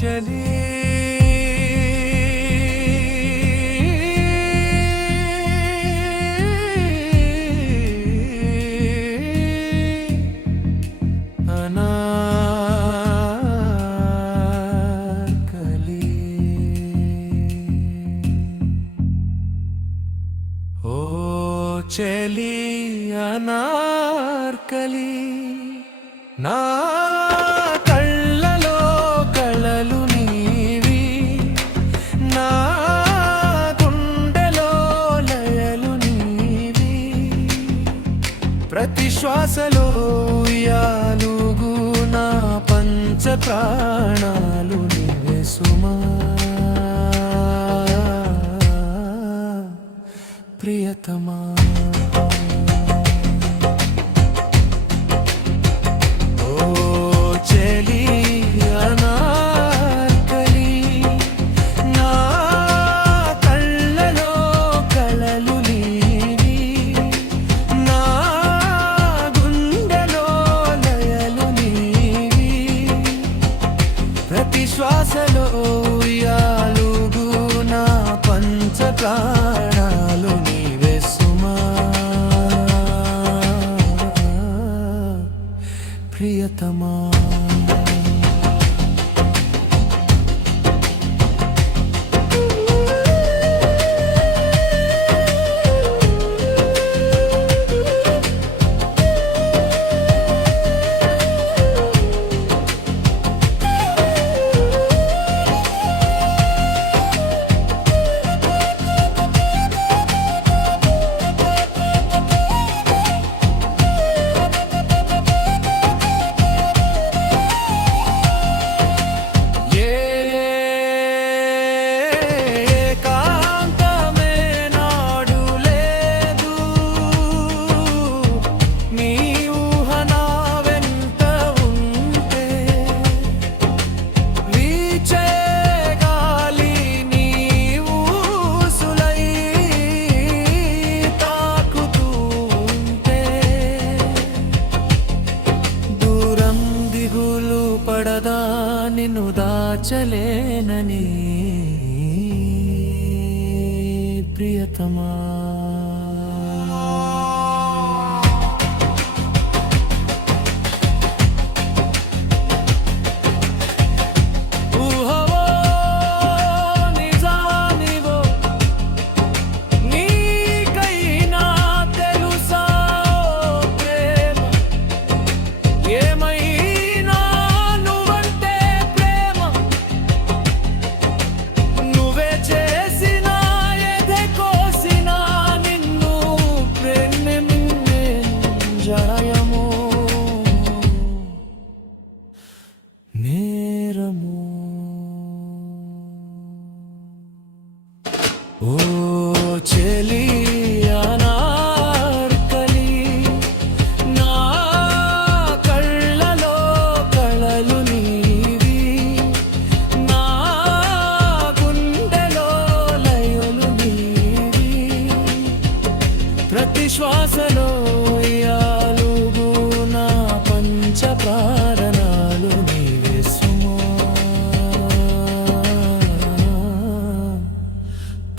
चली చెలి అనార్కలి. నా కళ్ళలో కళలు నీవి. నా గుండెలో లయలు నీవి. ప్రతి శ్వాసలో యాలుగు నా పంచ ప్రాణాలు నీవే సుమా. ప్రియతమా. ప్రాణాలు నీవే సుమా. ప్రియతమా. నిన్ను దాచలేనని ప్రియతమా.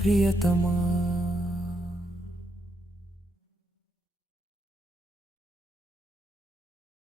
при этом э,